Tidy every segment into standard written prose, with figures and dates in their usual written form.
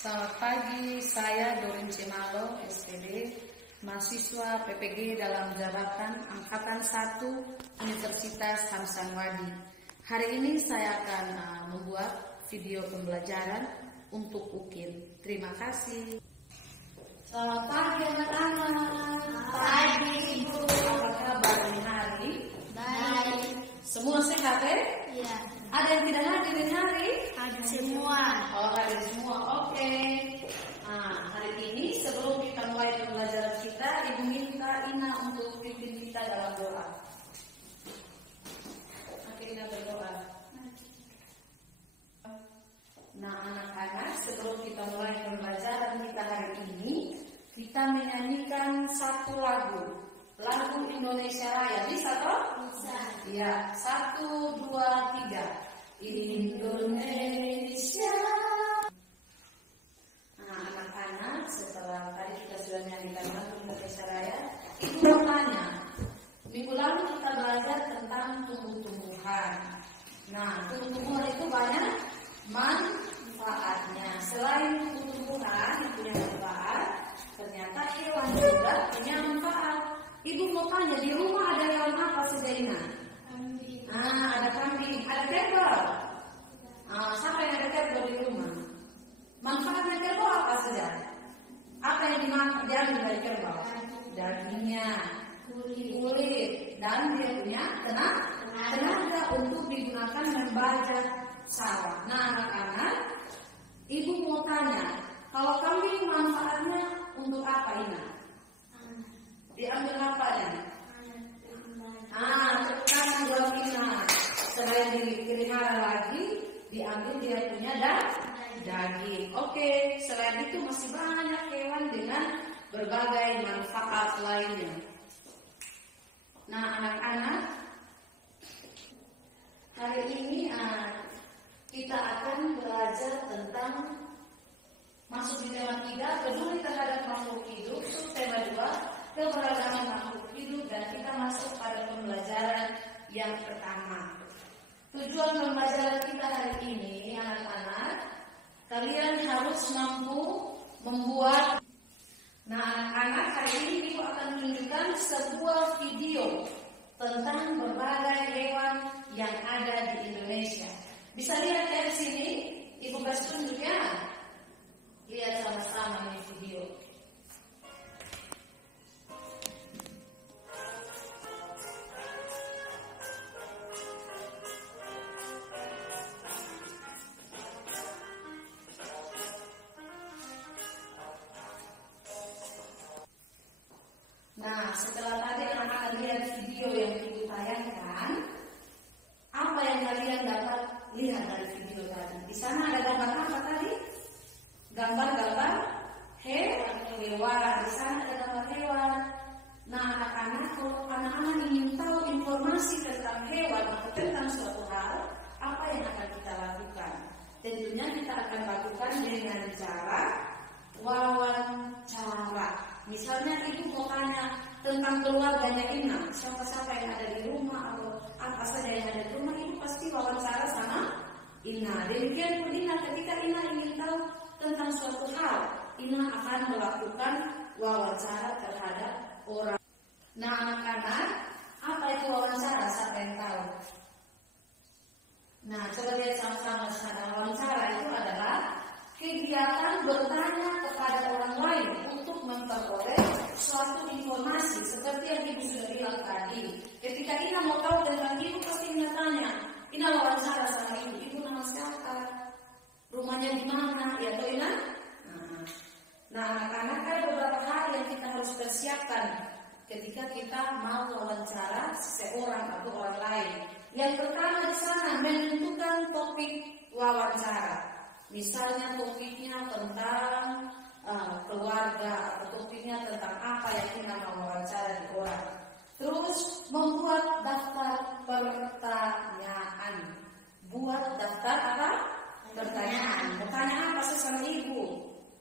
Selamat pagi, saya Dorin Cemalo, SPD, mahasiswa PPG dalam jabatan Angkatan 1 Universitas Hamsanwadi. Hari ini saya akan membuat video pembelajaran untuk UKIN. Terima kasih. Selamat pagi anak-anak. Pagi Ibu. Apa kabar hari? Baik. Semua sehat ya? Iya. Ada yang tidak hadir hari? Hadir semua. Oh, hadir semua. Oke. Nah, hari ini sebelum kita mulai pembelajaran kita, Ibu minta Ina untuk pimpin kita dalam doa. Oke, Ina berdoa. Nah, anak-anak, sebelum kita mulai pembelajaran kita hari ini, kita menyanyikan satu lagu Indonesia Raya. Bisa toh? Bisa. Ya, 1, 2, 3. Indonesia. Nah, anak-anak, setelah tadi kita sudah menyanyikan lagu Indonesia Raya, Ibu mau tanya, minggu lalu kita belajar tentang tumbuh-tumbuhan. Nah, tumbuh-tumbuhan itu banyak manfaatnya. Selain tumbuh-tumbuhan yang punya manfaat, ternyata hewan juga punya manfaat. Ibu mau tanya, di rumah ada hewan apa saja, Ina? Kambing. Ada kambing, ada kerbau. Siapa yang ada kerbau di rumah? Manfaatnya kerbau apa saja? Apa yang diambil dari kerbau? Dagingnya, kulit, dan dia punya tenaga untuk digunakan membajak sawah. Nah, anak-anak, Ibu mau tanya, kalau kambing manfaatnya untuk apa, Ina? Diambil apanya? Terutama buat Ina. Selain dipelihara lagi, diambil dia punya daging. Oke, selain itu masih banyak hewan dengan berbagai manfaat lainnya. Nah, anak-anak, hari ini kita akan belajar tentang masuk di tema 3, peduli terhadap makhluk hidup, subtema 2, keberagaman makhluk hidup, dan kita masuk pada pembelajaran yang pertama. Tujuan pembelajaran kita hari ini, anak-anak, kalian harus mampu membuat. Nah, anak-anak, hari ini Ibu akan menunjukkan sebuah video tentang berbagai hewan yang ada di Indonesia. Bisa lihat dari sini, Ibu kasih tunjuk ya. Lihat sama-sama nih video. Nah, setelah tadi anak-anak lihat video yang Ibu tayangkan, apa yang kalian dapat lihat dari video tadi? Di sana ada gambar apa tadi? Gambar-gambar hewan. Di sana ada gambar hewan. Nah, anak-anak, kalau anak-anak ingin tahu informasi tentang hewan atau tentang suatu hal, apa yang akan kita lakukan? Tentunya kita akan lakukan dengan cara wawancara. Misalnya Ibu mau tanya tentang keluarganya Ina, siapa-siapa yang ada di rumah atau apa saja yang ada di rumah, Ibu pasti wawancara sama Ina. Demikian pun Ina, ketika Ina ingin tahu tentang suatu hal, Ina akan melakukan wawancara terhadap orang. Nah, anak-anak, apa itu wawancara? Siapa yang tahu? Nah, coba lihat sama-sama. Wawancara itu adalah kegiatan bertanya kepada orang lain untuk memperoleh suatu informasi seperti yang Ibu sudah bilang tadi. Ketika Ina mau tahu tentang Ibu, pasti Ina tanya. Ina wawancara sama Ibu. Ibu nama siapa? Rumahnya di mana? Ya toh Ina? Nah, anak-anak, ada beberapa hal yang kita harus persiapkan ketika kita mau wawancara seseorang atau orang lain. Yang pertama di sana menentukan topik wawancara. Misalnya topiknya tentang keluarga atau topiknya tentang apa yang kita mau wawancara di orang. Terus membuat daftar pertanyaan. Buat daftar apa? Pertanyaan. Bertanya apa sama Ibu?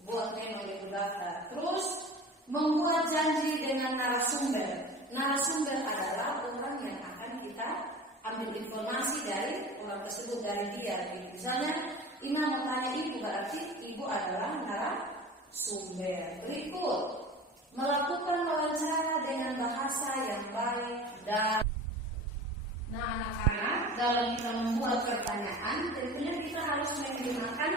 Buat memang Ibu daftar. Terus membuat janji dengan narasumber. Narasumber adalah orang yang akan kita ambil informasi dari orang tersebut, dari dia. Misalnya Ina mau tanya Ibu, berarti Ibu adalah sumber. Berikut, melakukan wawancara dengan bahasa yang baik dan anak-anak, dalam kita membuat pertanyaan, tentunya kita harus menggunakan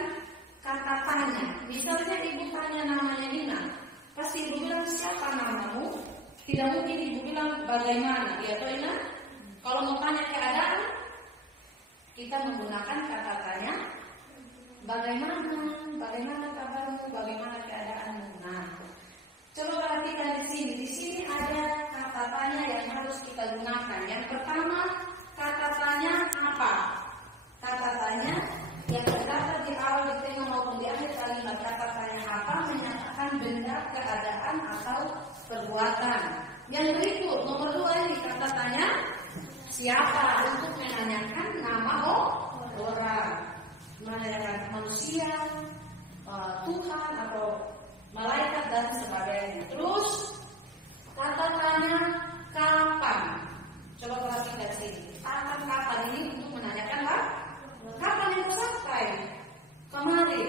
kata tanya. Misalnya ibu tanya namanya Nina, pasti ibu bilang siapa namamu? Tidak mungkin ibu bilang bagaimana, ya toh Ina? Kalau mau tanya keadaan, kita menggunakan kata tanya, bagaimana kabarmu, bagaimana keadaanmu. Nah, coba perhatikan di sini. Di sini ada kata tanya yang harus kita gunakan. Yang pertama, kata tanya apa? Kata tanya yang terdapat di awal, di tengah maupun di akhir kalimat. Kata tanya apa menyatakan benda, keadaan atau perbuatan. Yang berikut, nomor 2 ini kata tanya siapa, untuk menanyakan nama orang, menanyakan manusia, Tuhan atau malaikat dan sebagainya. Terus kata tanya kapan. Coba perhatikan sini. Kapan ini untuk menanyakan kapan itu sampai? Kemarin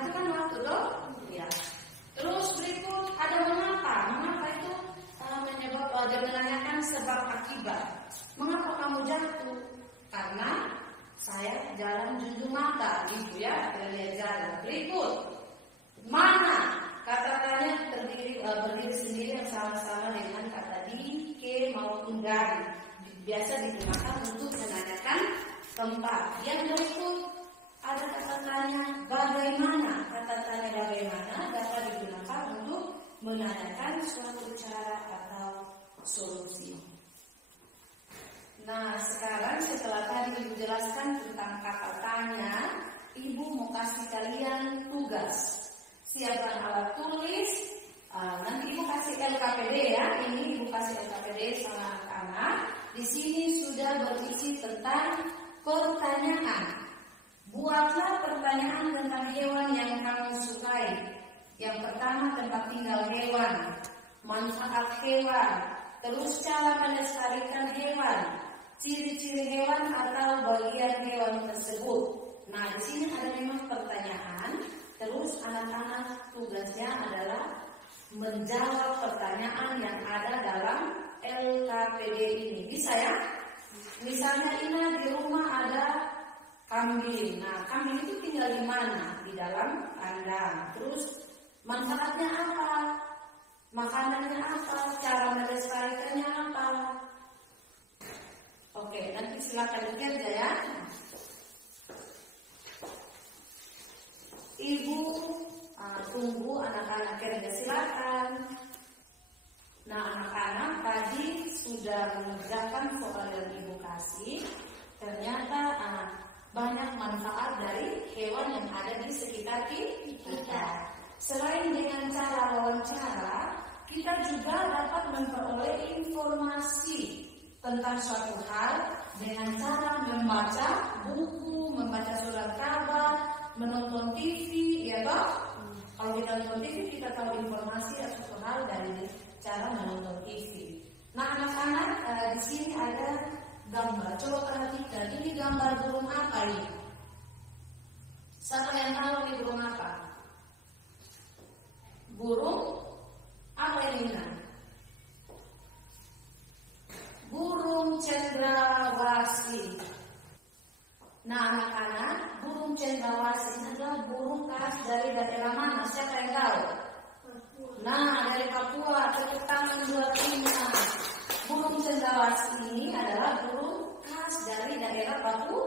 itu kan waktu loh. Ya. Terus berikut ada mengapa. Mengapa itu menyebab dia menanyakan sebab akibat. Mengapa kamu jatuh? Karena saya jalan junjung mata, gitu ya, lihat jalan. Berikut, mana? Kata tanya berdiri sendiri yang sama-sama dengan kata di, ke maupun dari. Biasa digunakan untuk menanyakan tempat. Yang berikut ada kata tanya bagaimana. Kata tanya bagaimana dapat digunakan untuk menanyakan suatu cara atau solusi. Nah, sekarang setelah tadi Ibu jelaskan tentang kata tanya, Ibu mau kasih kalian tugas. Siapkan alat tulis. Nanti Ibu kasih LKPD ya. Ini Ibu kasih LKPD sama anak-anak. Di sini sudah berisi tentang pertanyaan. Buatlah pertanyaan tentang hewan yang kamu sukai. Yang pertama, tempat tinggal hewan, manfaat hewan, terus cara melestarikan hewan, ciri-ciri hewan atau bagian hewan tersebut. Nah, di sini ada memang pertanyaan. Terus anak-anak tugasnya adalah menjawab pertanyaan yang ada dalam LKPD ini. Bisa ya? Misalnya Ina di rumah ada kambing. Nah, kambing itu tinggal di mana? Di dalam kandang. Terus manfaatnya apa? Makanannya apa? Cara melestarikannya apa? Oke, nanti silakan bekerja ya. Ibu tunggu anak-anak kerja, silakan. Nah, anak-anak tadi sudah mengerjakan soal yang Ibu kasih. Ternyata banyak manfaat dari hewan yang ada di sekitar kita. Selain dengan cara wawancara, kita juga dapat memperoleh informasi tentang suatu hal dengan cara membaca buku, membaca surat kabar, menonton TV, ya Pak? Kalau kita nonton TV, kita tahu informasi atau suatu hal dari cara menonton TV. Nah, anak-anak, di sini ada gambar. Coba perhatikan, ini gambar burung apa ini? Siapa yang tahu ini burung apa? Burung apa ini? Burung cendrawasih. Nah, anak-anak, burung cendrawasih adalah burung khas dari daerah mana? Siapa yang tahu? Nah, dari Papua. Tepuk tangan buat Ina. Burung cendrawasih ini adalah burung khas dari daerah Papua.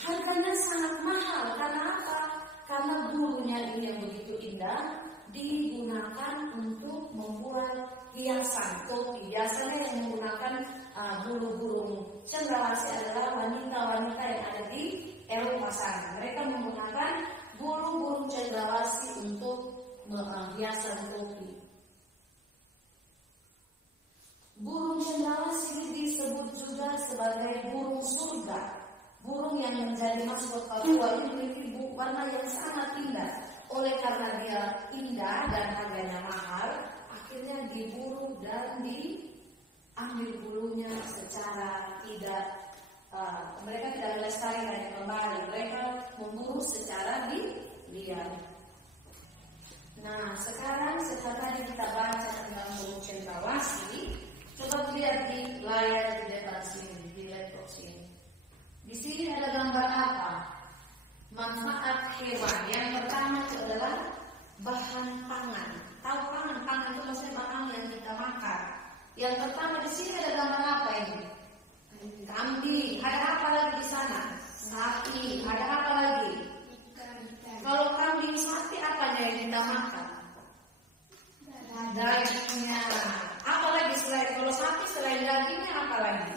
Harganya sangat mahal. Karena apa? Karena bulunya ini yang begitu indah, digunakan untuk membuat hiasan topi. Biasanya yang menggunakan bulu burung cendrawasih adalah wanita-wanita yang ada di Eropa sana. Mereka menggunakan bulu burung cendrawasih untuk hiasan topi. Burung cendrawasih disebut juga sebagai burung surga. Burung yang menjadi maskot Papua ini memiliki warna yang sangat indah. Oleh karena dia indah dan harganya mahal, akhirnya diburu dan diambil bulunya secara tidak, mereka tidak melestarikan kembali, mereka memburu secara liar. Nah, sekarang setelah tadi kita baca tentang burung cendrawasih, coba lihat di layar di depan sini, di laptop sini. Di sini ada gambar apa? Manfaat hewan. Yang pertama itu adalah bahan pangan. Tahu pangan? Pangan itu maksudnya makanan yang kita makan. Yang pertama di sini ada gambar apa ini? Kambing. Ada apa lagi di sana? Sapi. Ada apa lagi? Kalau kambing, sapi apanya yang kita makan? Dagingnya. Apa lagi selain kalau sapi, selain dagingnya apa lagi?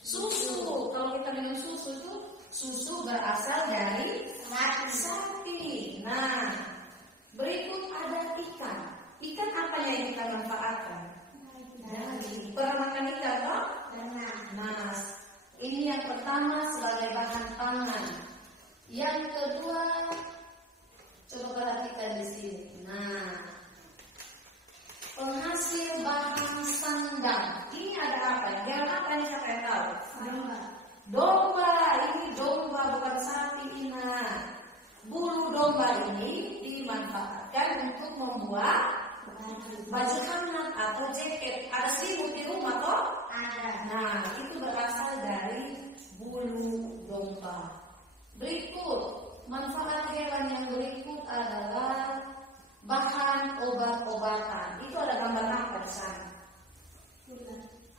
Susu. Kalau kita minum susu itu susu berasal dari sapi. Nah, berikut ada ikan. Ikan apanya yang kita manfaatkan? Daging. Pernah makan ikan toh? Nah, ini yang pertama sebagai bahan pangan. Yang kedua, coba perhatikan di sini. Nah, penghasil bahan sandang. Ini ada apa? Jangan apa ini siapa yang tahu? Domba. Ini domba bukan sapi. Ingat, bulu domba ini dimanfaatkan untuk membuat baju hangat atau jaket. Ada selimut di rumah toh? Ada. Nah, itu berasal dari bulu domba. Berikut, manfaat hewan yang berikut adalah bahan obat-obatan. Itu ada gambar apa di sana?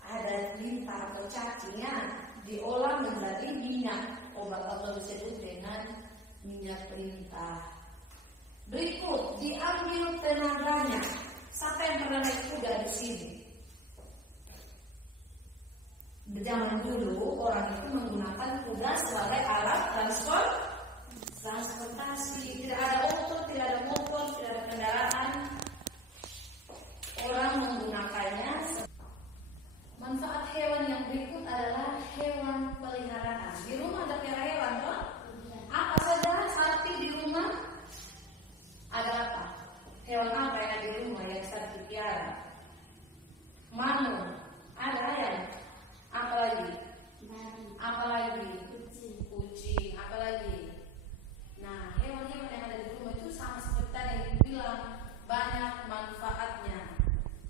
Ada lintah atau cacingnya diolah menjadi minyak obat atau disebut dengan minyak lintah. Berikut, diambil tenaganya. Siapa yang pernah naik kuda di sini? Di zaman dulu orang itu menggunakan kuda sebagai alat transportasi. Tidak ada auto, tidak ada motor, tidak ada kendaraan. Orang menggunakannya. Manfaat hewan yang berikut adalah hewan peliharaan. Di rumah ada pelihara hewan toh? Apa saja sapi di rumah? Ada apa? Hewan apa yang ada di rumah yang bisa dipelihara? Manuk. Ada ayam. Apa lagi? Apa lagi? Kucing. Apa lagi? Nah, hewan-hewan yang ada di rumah itu sama seperti yang dibilang, banyak manfaatnya.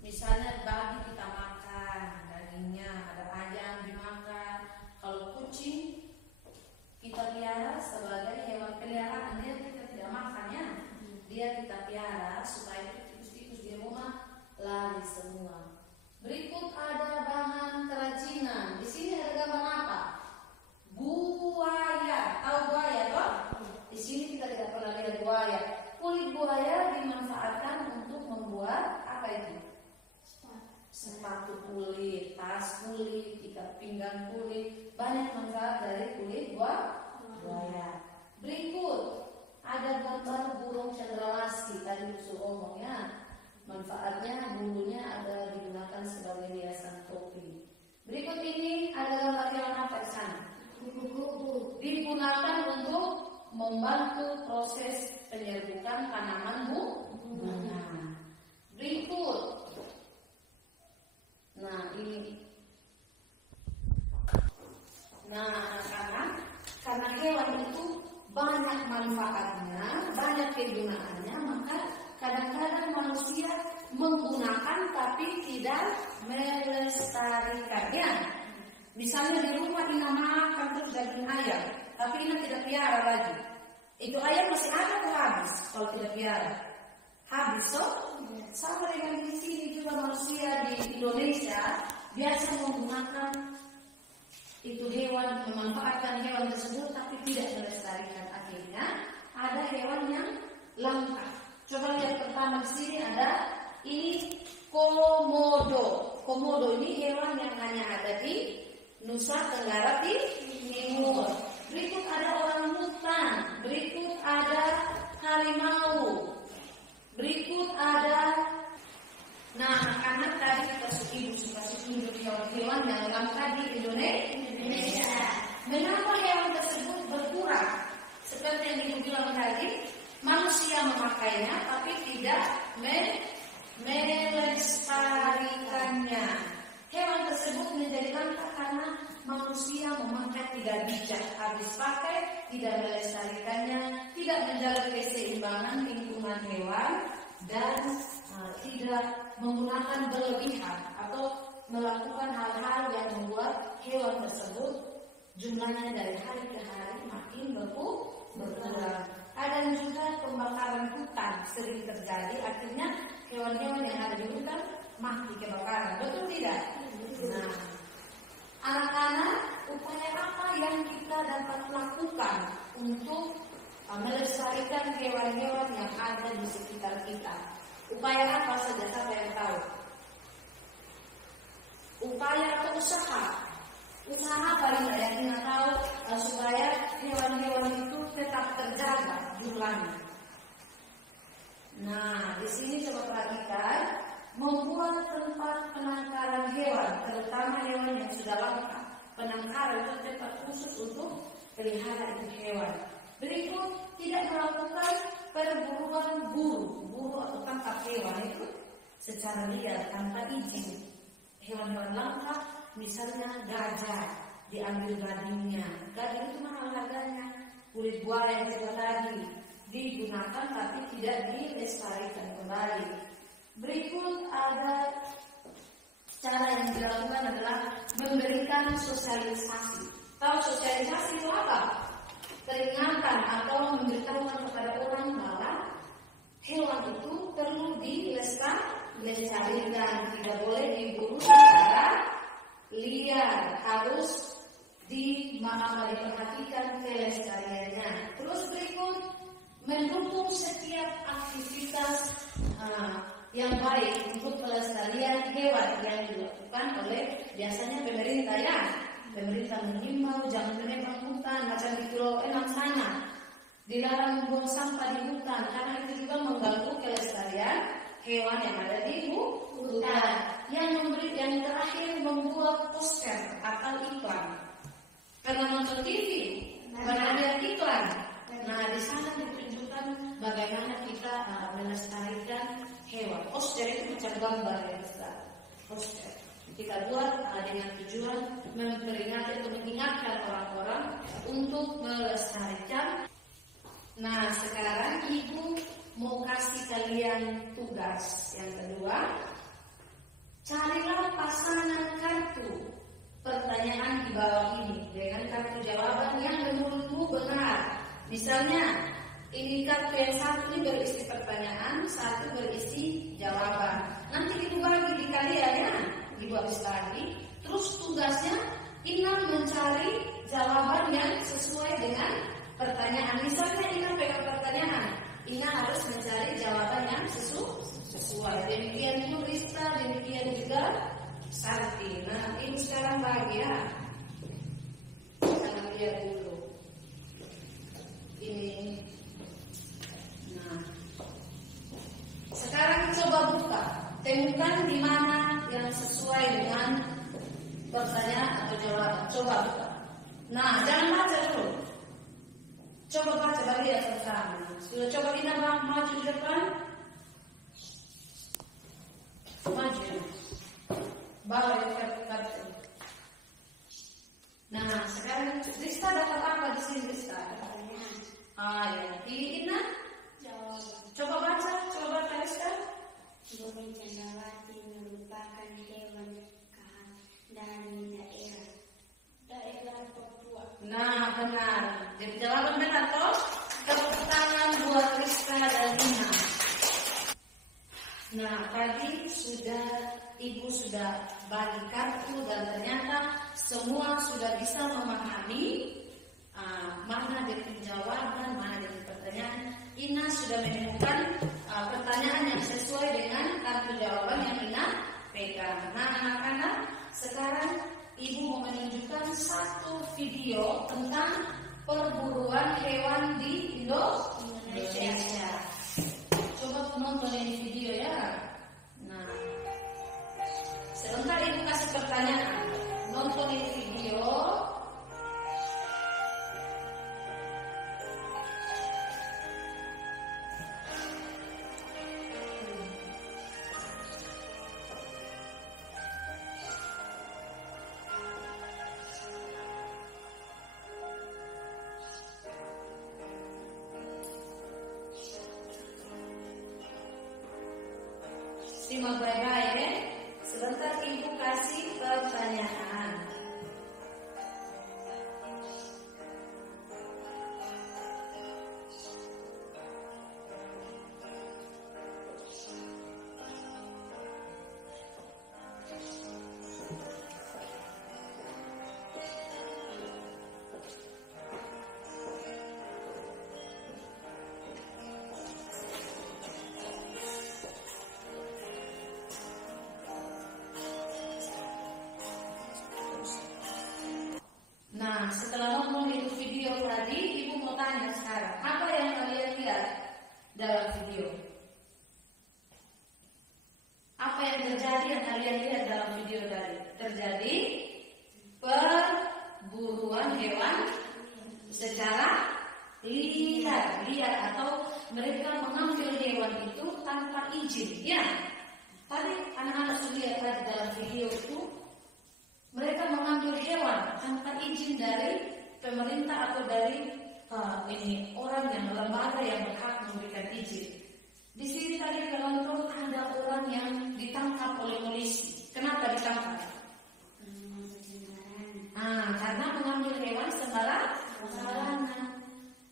Misalnya babi kita makan dagingnya, ada ayam dimakan. Kalau kucing kita pelihara sebagai hewan peliharaan, dia kita tidak makannya, dia kita pelihara supaya tikus-tikus di rumah lari semua. Berikut ada bahan kerajinan. Di sini ada gambar apa? Buaya. Tahu buaya toh? Di sini kita tidak pernah lihat buaya. Kulit buaya dimanfaatkan untuk membuat apa itu? Sepatu kulit, tas kulit, ikat pinggang kulit. Banyak manfaat dari kulit buaya. Berikut ada gambar burung cendrawasih. Tadi usul omongnya. Manfaatnya bulunya ada digunakan sebagai hiasan topi. Berikut ini ada gambar hewan apa di sana? Kupu-kupu. Digunakan untuk membantu proses penyerbukan tanaman bunga. Berikut. Nah, ini. Nah, anak-anak, karena hewan itu banyak manfaatnya, banyak kegunaannya, maka kadang-kadang manusia menggunakan tapi tidak melestarikannya. Misalnya di rumah Ina makan terus daging ayam, tapi Ina tidak pelihara lagi. Itu ayam masih ada atau habis kalau tidak pelihara? Habis toh? Sama dengan di sini juga manusia di Indonesia biasa menggunakan itu hewan, memanfaatkan hewan tersebut tapi tidak melestarikan. Akhirnya ada hewan yang langka. Coba lihat pertama di sini ada ini komodo. Komodo ini hewan yang hanya ada di Nusa Tenggara Timur. Berikut ada orang hutan. Berikut ada harimau. Berikut ada. Nah, anak tadi kita kasih tunjuk hewan-hewan yang langka di Indonesia. Mengapa hewan tersebut berkurang? Seperti yang Ibu bilang tadi, manusia memakainya tapi tidak melestarikannya. Hewan tersebut menjadi langka karena manusia memakai tidak bijak, habis pakai, tidak melestarikannya, tidak menjaga keseimbangan lingkungan hewan dan tidak menggunakan berlebihan atau melakukan hal-hal yang membuat hewan tersebut jumlahnya dari hari ke hari makin berkurang. Ada juga pembakaran hutan sering terjadi, artinya hewan-hewan yang ada di hutan mati kebakaran, betul tidak? Nah, anak-anak, upaya apa yang kita dapat lakukan untuk melestarikan hewan-hewan yang ada di sekitar kita? Upaya apa saja, siapa yang tahu? Upaya atau usaha? Usaha paling banyak kita tahu supaya hewan-hewan itu tetap terjaga jumlahnya. Nah, di sini coba perhatikan, membuat tempat penangkaran hewan, terutama hewan yang sudah langka. Penangkaran itu tempat khusus untuk pelihara hewan. Berikut, tidak melakukan perburuan buru atau tangkap hewan itu secara liar tanpa izin. Hewan-hewan langka, misalnya gajah, diambil gadingnya. Gading itu mahal harganya. Kulit buaya yang kita tadi digunakan tapi tidak dilestarikan kembali. Berikut ada cara yang dilakukan adalah memberikan sosialisasi. Tahu sosialisasi itu apa? Peringatan atau memberitahukan kepada orang bahwa hewan itu perlu dilestarikan, tidak boleh diburu secara liar, harus diperhatikan kelestariannya. Terus berikut, mendukung setiap aktivitas yang baik untuk pelestarian hewan yang dilakukan oleh biasanya pemerintah ya. Pemerintah mengimbau jangan menebang hutan macam di Pulau Enam sana. Dilarang membuang sampah di hutan karena itu juga mengganggu kelestarian hewan yang ada di hutan. Yang terakhir membuat poster atau iklan. Karena nonton TV, karena ada iklan. Nah, di sana ditunjukkan bagaimana kita melestarikan hewan. Poster itu macam gambar ya, poster. Kita buat dengan tujuan memperingati atau mengingatkan orang-orang untuk melestarikan. Nah, sekarang Ibu mau kasih kalian tugas yang kedua. Carilah pasangan kartu pertanyaan di bawah ini dengan kartu jawaban yang menurutmu benar. Misalnya, ini kartu yang satu ini berisi pertanyaan, satu berisi jawaban. Nanti Ibu bagi di kalian ya. Ibu habis bagi. Terus tugasnya Ina mencari jawaban yang sesuai dengan pertanyaan. Misalnya Ina pegang pertanyaan, Ina harus mencari jawaban yang sesuai. Demikian juga Rista, demikian juga Sarti. Nah, Ibu sekarang bagi ya. Kita lihat dulu. Ini. Nah, sekarang coba buka. Temukan di mana yang sesuai dengan pertanyaan atau jawaban. Coba buka. Nah, jangan baca dulu. Coba baca bagi ya sama. Sudah coba kita maju ke depan. Maju. Bawa kartu. Nah, sekarang Rista dapat apa di sini Rista? Ya. Ina? Coba baca Rista. Bumi Cendrawasih merupakan hewan khas dari daerah Papua. Nah, benar. Jadi jawaban benar toh? Tepuk tangan buat Rista dan Ina. Nah, tadi Ibu sudah bagi kartu dan ternyata semua sudah bisa memahami mana dari jawaban, mana dari pertanyaan. Ina sudah menemukan pertanyaan yang sesuai dengan kartu jawaban yang Ina pegang. Nah, anak-anak, sekarang Ibu mau menunjukkan satu video tentang perburuan hewan di Indonesia. Coba nonton ini video ya. Nah, sebentar Ibu kasih pertanyaan. Nonton ini video. simak baik-baik ya. Sebentar Ibu kasih pertanyaan. Nah, setelah nonton itu video tadi, Ibu mau tanya sekarang, apa yang kalian lihat dalam video? Apa yang terjadi yang kalian lihat dalam video tadi? Terjadi perburuan hewan secara liar atau mereka mengambil hewan itu tanpa izin. Ya, tadi anak-anak sudah lihat tadi dalam video itu. Mereka mengambil hewan tanpa izin dari pemerintah atau dari orang yang lembaga yang berhak memberikan izin. Di sini tadi kalau ada orang yang ditangkap oleh polisi. Kenapa ditangkap? Karena mengambil hewan sembarangan.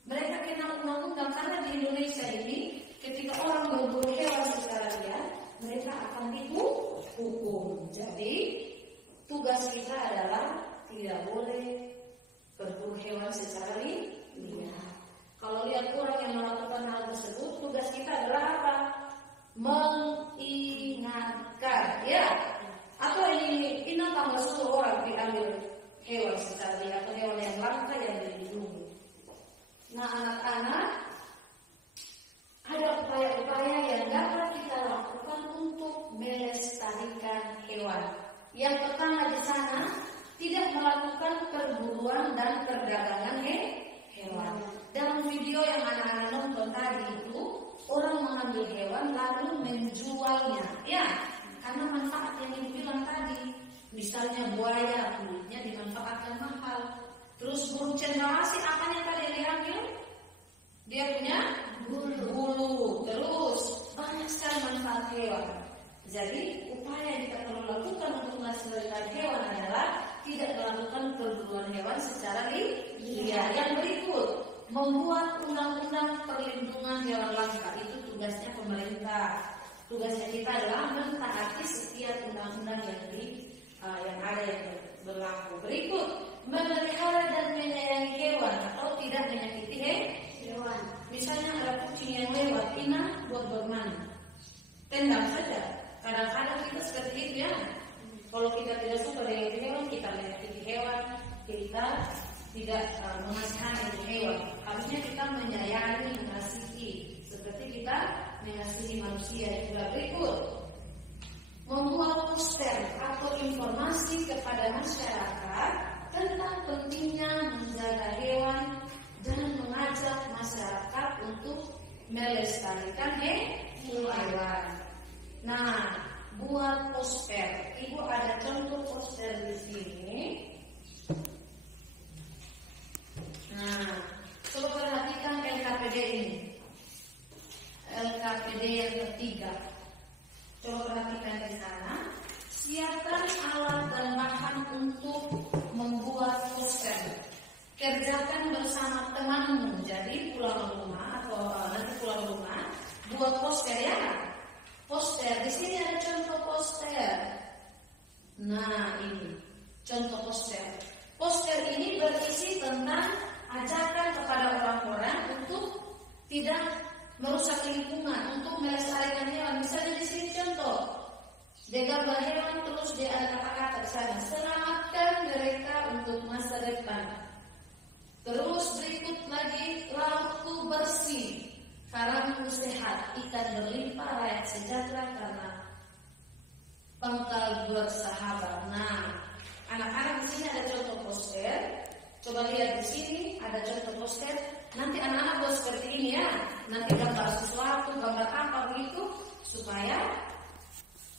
Mereka kena undang-undang karena di Indonesia ini ketika orang berburu hewan secara liar, mereka akan dihukum. Jadi tugas kita adalah tidak boleh berburu hewan secara liar. Kalau lihat orang yang melakukan hal tersebut, tugas kita adalah apa? Mengingatkan, ya. Atau ini tambah 10 orang diambil hewan secara liar atau hewan yang langka yang dilindungi. Nah, anak-anak, ada upaya-upaya yang dapat kita lakukan untuk melestarikan hewan. Yang pertama di sana, tidak melakukan perburuan dan perdagangan hewan. Dalam video yang anak-anak nonton tadi itu, orang mengambil hewan lalu menjualnya, ya, karena manfaat yang dibilang tadi. Misalnya buaya, kulitnya dimanfaatkan mahal. Terus burung cendrawasih, apanya tadi diambil? Dia punya bulu. Terus banyak sekali manfaat hewan. Jadi upaya yang kita perlu lakukan untuk melestarikan hewan adalah tidak melakukan perburuan hewan secara liar. Yang berikut, membuat undang-undang perlindungan hewan langka. Itu tugasnya pemerintah. Tugasnya kita adalah mentaati setiap undang-undang yang ada yang berlaku. Berikut, memelihara dan menyayangi hewan atau tidak menyakiti hewan. Misalnya ada kucing yang lewat, inang buat bermain, tendang saja. Kadang-kadang kita seperti itu, ya. Kalau kita tidak suka dengan hewan, kita menyakiti hewan, kita tidak mengasihani hewan. Harusnya kita menyayangi, mengasihi, seperti kita mengasihi manusia juga. Berikut, membuat poster atau informasi kepada masyarakat tentang pentingnya menjaga hewan dan mengajak masyarakat untuk melestarikan hewan. Nah, buat poster. Ibu ada contoh poster di sini. Nah, coba perhatikan LKPD ini. LKPD yang ketiga. Coba perhatikan di sana. Siapkan alat dan bahan untuk membuat poster. Kerjakan bersama temanmu. Jadi pulang rumah atau nanti pulang rumah buat poster, ya. Poster, di sini ada contoh poster. Nah, ini contoh poster. Poster ini berisi tentang ajakan kepada orang-orang untuk tidak merusak lingkungan, untuk melestarikan hewan. Misalnya di sini contoh, dia gambar hewan, terus dia ada kata-kata di sana, selamatkan mereka untuk masa depan. Terus berikut lagi, lautku bersih, karangku sehat, ikan berlimpah, rakyat sejahtera karena pangkal bersahabat. Nah, anak-anak di sini ada contoh poster. Coba lihat di sini ada contoh poster. Nanti anak-anak buat seperti ini, ya. Nanti gambar sesuatu, gambar apa begitu, supaya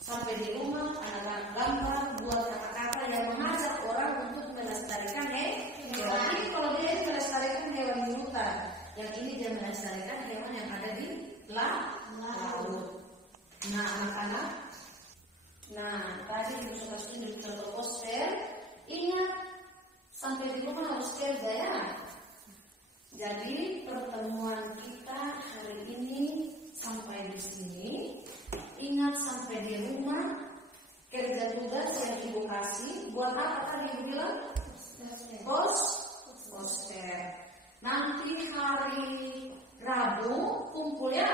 sampai di rumah anak-anak gambar buat kata-kata yang mengajak orang untuk melestarikan hewan. Jadi kalau dia melestarikan hewan di hutan, yang ini dia melestarikan hewan yang ada di laut. Nah, anak-anak Nah, tadi Ibu sudah tunjuk contoh poster. Ingat, sampai di rumah harus kerja ya. Jadi pertemuan kita hari ini sampai di sini. Ingat, sampai di rumah kerja tugas yang Ibu kasih. Buat apa tadi Ibu bilang? Poster. Nanti hari Rabu kumpul ya,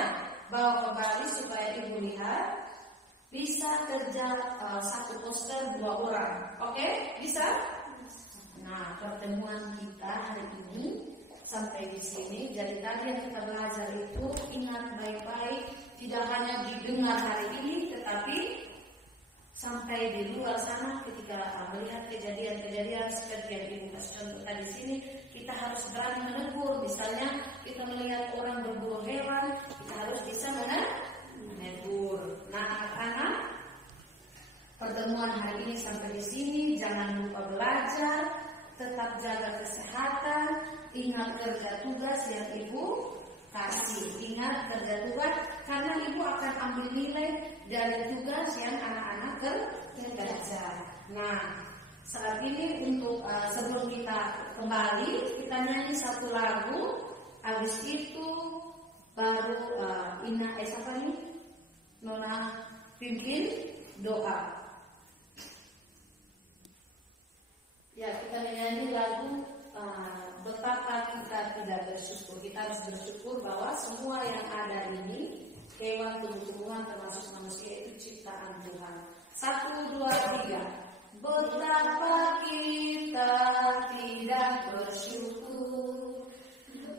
bawa kembali supaya Ibu lihat. Bisa kerja satu poster 2 orang, oke? Bisa? Nah, pertemuan kita hari ini sampai di sini. Jadi tadi yang kita belajar itu ingat baik-baik, tidak hanya didengar hari ini, tetapi sampai di luar sana ketika melihat kejadian-kejadian seperti yang Ibu kasih contoh tadi di sini, kita harus berani menegur. Misalnya kita melihat orang berburu hewan, kita harus bisa menegur. Nah, anak-anak, pertemuan hari ini sampai di sini. Jangan lupa belajar, tetap jaga kesehatan, ingat kerja tugas yang Ibu kasih. Ingat kerja tugas, karena Ibu akan ambil nilai dari tugas yang anak-anak kerja. Nah, saat ini untuk sebelum kita kembali, kita nyanyi satu lagu. Habis itu baru siapa nih? Nona pimpin doa. Ya, kita menyanyi lagu betapa kita tidak bersyukur. Kita harus bersyukur bahwa semua yang ada ini, hewan, tumbuh-tumbuhan termasuk manusia, itu ciptaan Tuhan. 1, 2, 3. Betapa kita tidak bersyukur,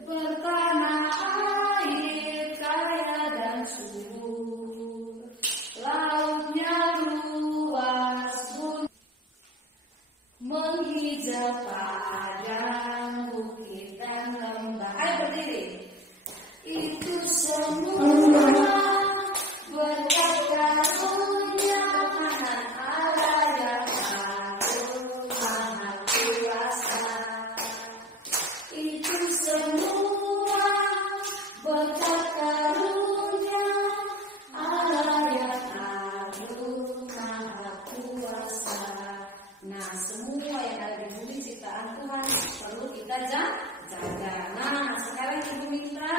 bertanah air kaya dan subur, lautnya luas pun menghijau padang bukit dan lembah. Ayo berdiri. Itu semua berkat karunia Tuhan Allah yang agung maha kuasa. Itu semua berkat karunia Allah yang agung maha kuasa. Nah, semua yang ada di bumi ciptaan Tuhan perlu kita jaga. Nah, sekarang Ibu minta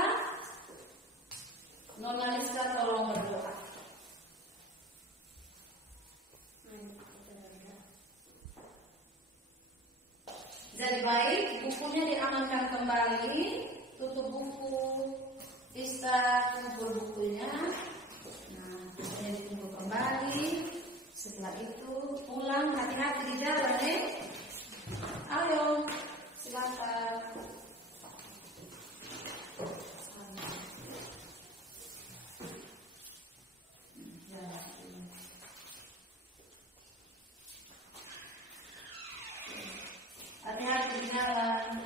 Nona Lisa tolong berdoa. Jadi baik, bukunya diamankan kembali. Tutup buku, bisa kumpul bukunya. Nah, bukunya dikumpul kembali. Setelah itu pulang, hati-hati di jalan ya. Ayo, silakan. Hati-hati di jalan.